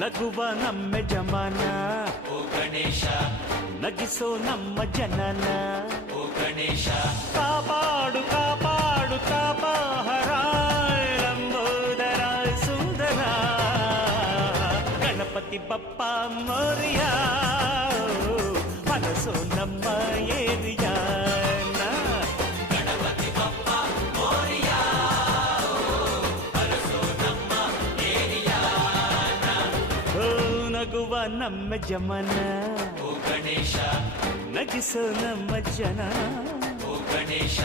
ನಗುವ ನಮ್ಮ ಜಮಾನ ಓ ಗಣೇಶ ನಗಿಸೋ ನಮ್ಮ ಜನನ ಓ ಗಣೇಶ ಕಾಪಾಡು ಕಾಪಾಡು ತಾಪಹರ ಲಂಬೋದರ ಸುಂದರ ಗಣಪತಿ ಬಪ್ಪ ಮೋರಿಯ ಮನಸ್ಸು ನಮ್ಮ ಏರಿಯಾನ ಗಣಪತಿ ಬಪ್ಪ ಮೋರಿಯ ಅರಸೋ ನಮ್ಮ ಏರಿಯಾನ ಓ ನಗುವ ನಮ್ಮ ಜಮನ ಓ ಗಣೇಶ ನಗಿಸೋ ನಮ್ಮ ಜನ ಓ ಗಣೇಶ